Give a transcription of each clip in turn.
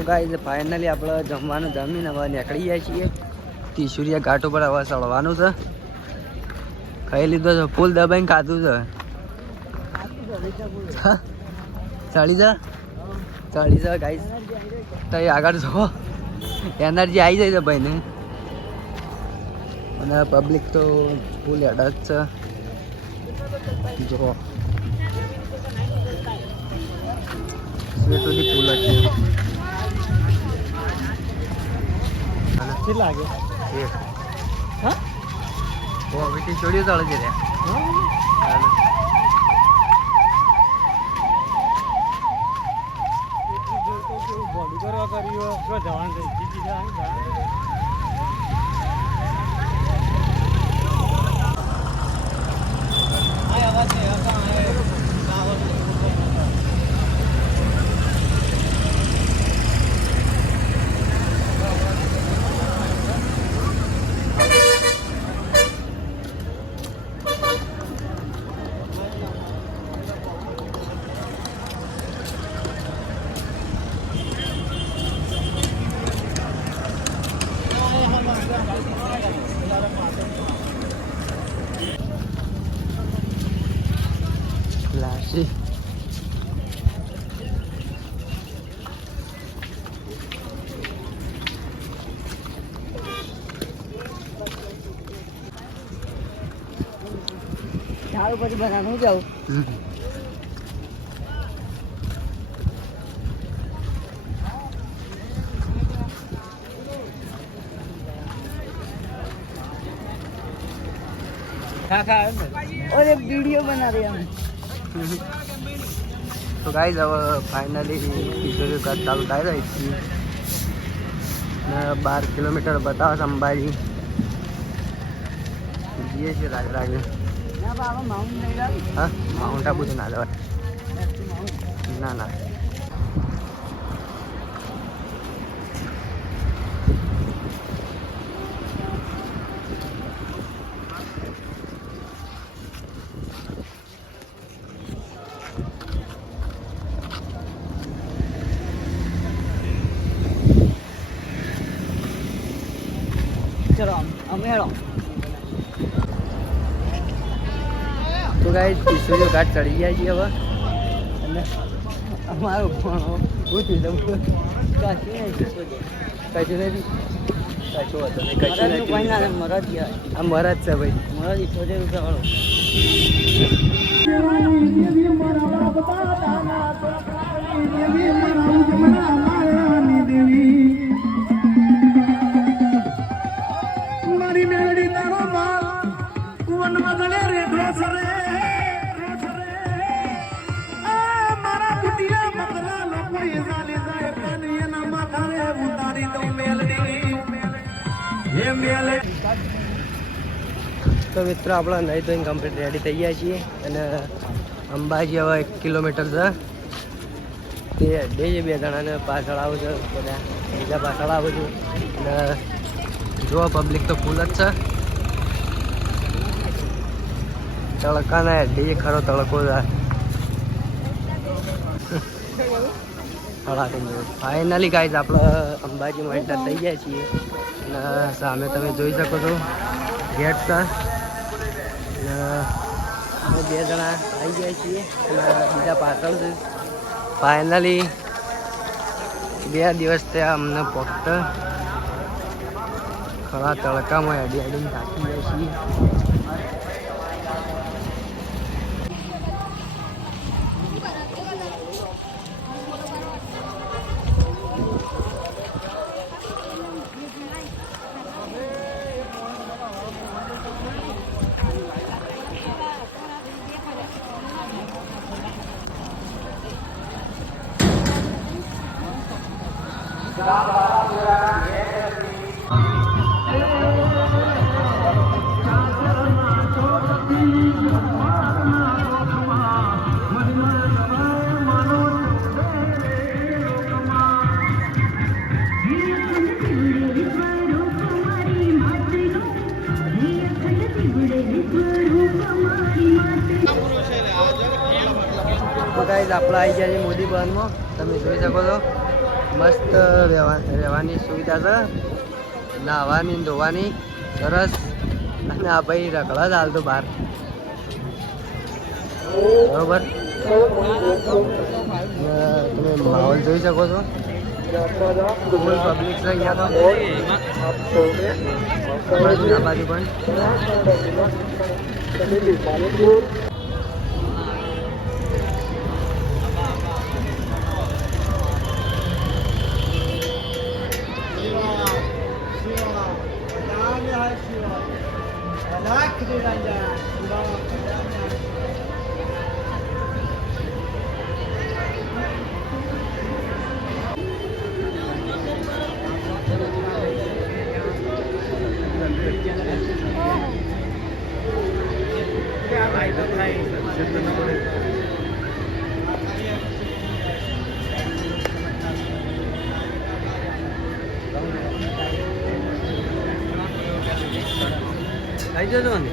તો guys finally આપણે જમવાનું જમીને હવે નીકળી જાય છીએ ત્રિશુલિયા ઘાટ ઉપર હવે ચડવાનું છે. ખાઈ લીધો છે, ફૂલ દબાઈને ખાધું છે. ચડી જા ગાઈઝ, તો આગળ જો એનર્જી આવી જાય છે ભાઈને. અને પબ્લિક તો ફૂલ અડગ છે જો સ્વેટોથી ફૂલ જ છે લાગે. હા ઓ વિટી છોડ્યું ચાલે છે રે. બોડી કરવા કર્યો જવાનું છે. Flashy. ઝાડ ઉપર બનાવવાનું જાઉં. और एक वीडियो बना रहे हम. तो गाइस अब फाइनली वीडियो का चालू कर रही थी. 12 किलोमीटर बताओ अंबाजी ये से लाग रहा है. हाँ माउंट आबू तो ना जाओ ना ना. चलो अमेड़ो. तो गाइस त्रिशूलिया घाट चढ़ी गया છીએ હવે. અને અમારો ફોન ઉઠી દઉં કશું નહીં. કશું નથી કશું હતો નહીં કશું નથી. મરદ આ મરદ છે ભાઈ. મરદ 78 રૂપિયા વાળો. તો મિત્રો આપણે નહીં તો કમ્પ્લીટ રેડી થઈ ગયા છીએ. અને અંબાજી હવે 1 કિલોમીટર છે. તે બે જણાને પાછળ આવું છે, બધા બીજા પાછળ આવું છું. અને જો પબ્લિક તો ફૂલ જ છે. તડકાના હેડી ખરો તડકો છે. ફાઇનલી ગાઈઝ આપણે અંબાજીમાં એન્ટર થઈ ગયા છીએ. અને સામે તમે જોઈ શકો છો ગેટ છે. અમે 2 જણા આવી ગયા છીએ અને બીજા પાછળ છે. ફાઇનલી 2 દિવસ થયા અમને ફક્ત ખરા તડકામાં હેડીને થાકી ગયા છીએ. તો ગાઈઝ આપણે આવી ગયા છીએ મોદી ભવનમાં. તમે જોઈ શકો છો મસ્ત રહેવાની સુવિધા છે, નાહવાની ધોવાની સરસ. અને આ ભાઈ રખડા જ હાલ તો બહાર બરોબર. તમે માહોલ જોઈ શકો છો, ફૂલ પબ્લિક છે અહીંયા તો. આ બાજુ પણ આવી જજો ને.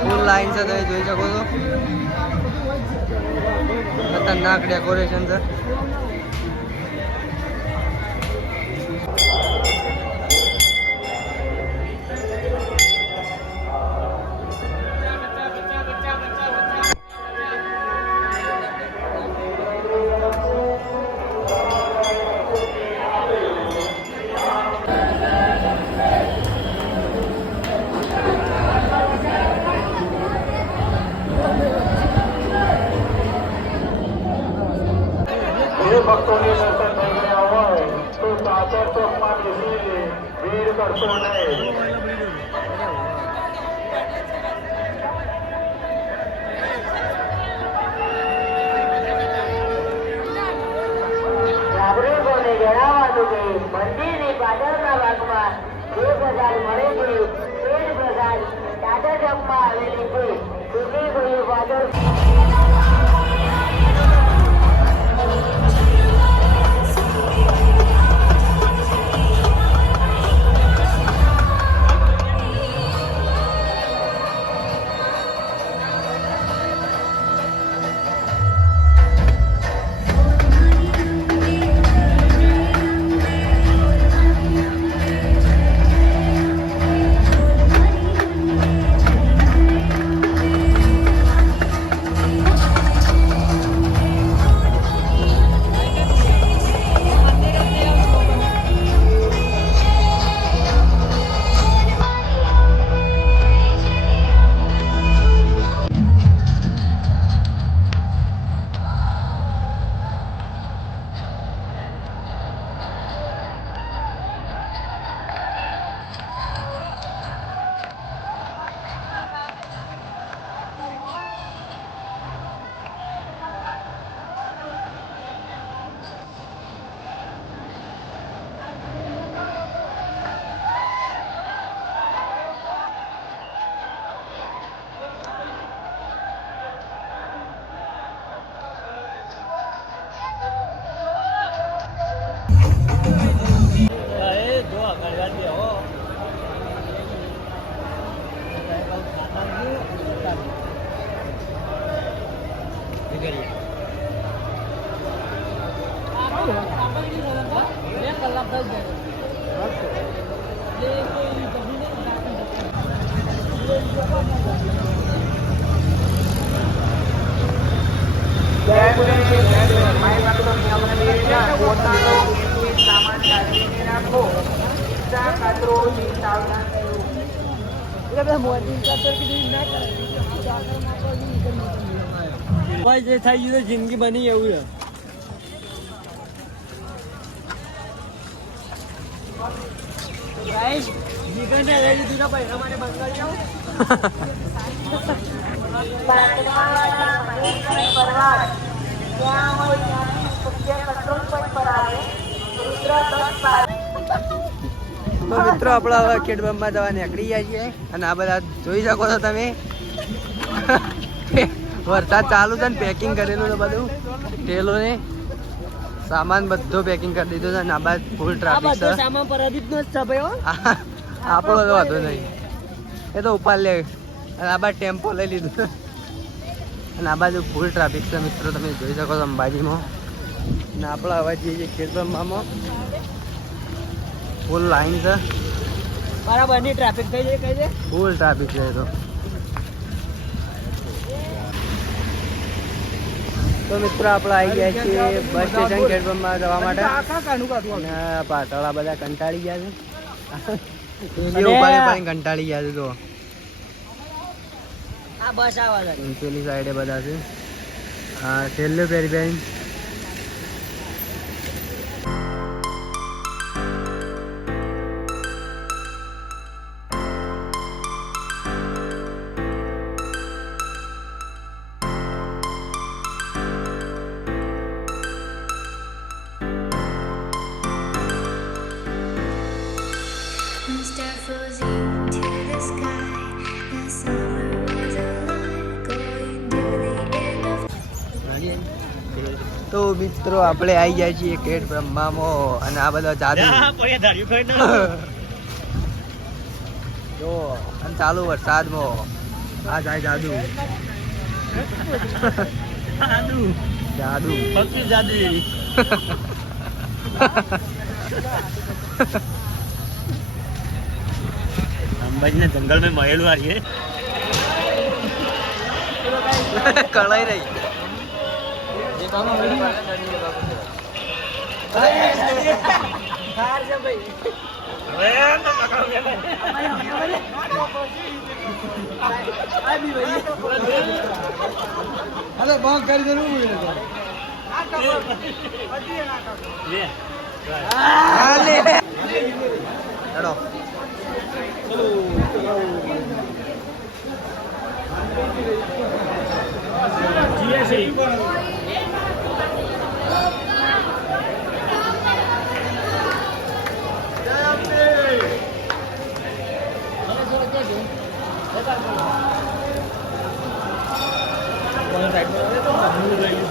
ફૂલ લાઈન છે, તમે જોઈ શકો છો. ખતરનાક ડેકોરેશન છે. ભક્તોને દર્શન થઈ ગયા હોય તો સાચર ચોકમાં બેસી ભીડ કરશો નહીં. નાગરિકોને જણાવવાનું કે મંદિરની પાછળના ભાગમાં જે પ્રસાદ મળે છે તે જ પ્રસાદ સાચર ચોકમાં આવેલી છે. ચૂંટણી કોઈ પાછળ કરીએ. જે થઈ ગયું જિંદગી બની એવું છે. તો મિત્રો આપણે હવે ખેડબ્રહ્મા જવા નીકળી જાય છીએ અને આ બધા જોઈ શકો છો તમે. વરસાદ ચાલુ છે ને પેકિંગ કરેલું છે બધું ટેલો ને સામાન બધો પેકિંગ કરી દીધો છે અને આ બાદ ફૂલ ટ્રાફિક છે. સામાન પરદીપનો જ છે ભાઈ. આપણો તો વાંધો નહીં, એ તો ઉપર લે. અને આ બાદ ટેમ્પો લઈ લીધું અને આ બાજુ ફૂલ ટ્રાફિક છે મિત્રો, તમે જોઈ શકો છો અંબાજીમાં. અને આપણે હવે જઈએ ખેડબ્રહ્મામાં, ફૂલ લાઈન છે બરાબરની ટ્રાફિક થઈ જાય. કઈ છે ફૂલ ટ્રાફિક છે તો મિત્રો આપણે આવી ગયા છીએ બસ સ્ટેશન ખેડબ્રહ્મા જવા માટે. અને પાછળ બધા કંટાળી ગયા છે, કંટાળી ગયા છે. તો આ બસ આવે પેલી સાઈડે બધા છે. હા છેલ્લે પેરી પેરી તો મિત્રો આપણે આવી જાય છીએ ખેડબ્રહ્મામાં. અને આ બધા જાદુ જો અને ચાલુ વરસાદમાં આ જાય જાદુ જાદુ अंबाजी ने जंगल में महल आ रही है. कड़ाई रही हेलो बहुत कर जरूर चलो साइड में